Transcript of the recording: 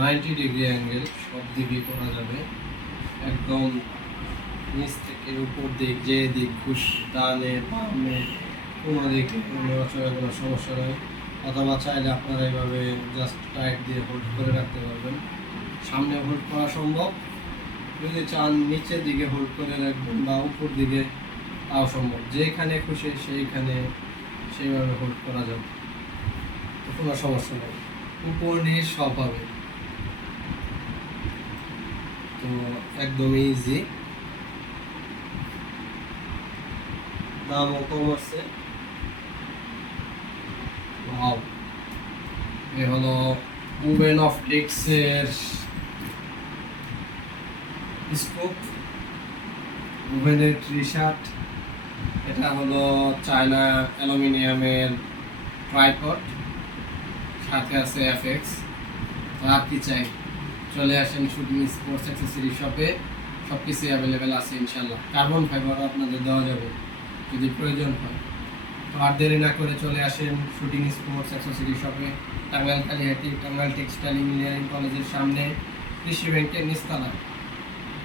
90 degree angle সব দিকে করা যাবে। একদম নিচ থেকে উপর দিক, যে দিক খুশি, ডানে বামে কোনো দিকে নড়াচড়া কোনো সমস্যা নয়। অথবা চাইলে আপনারা এইভাবে জাস্ট টাইট দিয়ে হোল্ড করে রাখতে পারবেন। সামনে হোল্ড করা সম্ভব, যদি চান নিচের দিকে হোল্ড করে রাখবেন বা উপর দিকে তাও সম্ভব। যেখানে খুশি সেইভাবে হোল্ড করা যাবে, তো কোনো সমস্যা নেই। উপর নিচ সব হবে, তো একদমই ইজি। দামও কম আছে। ওয়াও, এ হলো ওভেন অপটিক্সের স্কোপ, ওভেনের ট্রি-শার্ট। এটা হলো চায়না অ্যালুমিনিয়ামের ট্রাইপড, সাথে আছে এফএক্স। আর কি চাই, চলে আসেন শুটিং স্পোর্টস অ্যাক্সেসরি শপে, সব কিছুই অ্যাভেলেবেল আছে ইনশাল্লাহ। কার্বন ফাইবারও আপনাদের দেওয়া যাবে যদি প্রয়োজন হয়। তো আর দেরি না করে চলে আসেন শুটিং স্পোর্টস অ্যাক্সেসরি শপে, টাঙ্গাইল কালিহাটি, টাঙ্গাইল টেক্সটাইল ইঞ্জিনিয়ারিং কলেজের সামনে, কৃষি ব্যাংকের নিচতলায়।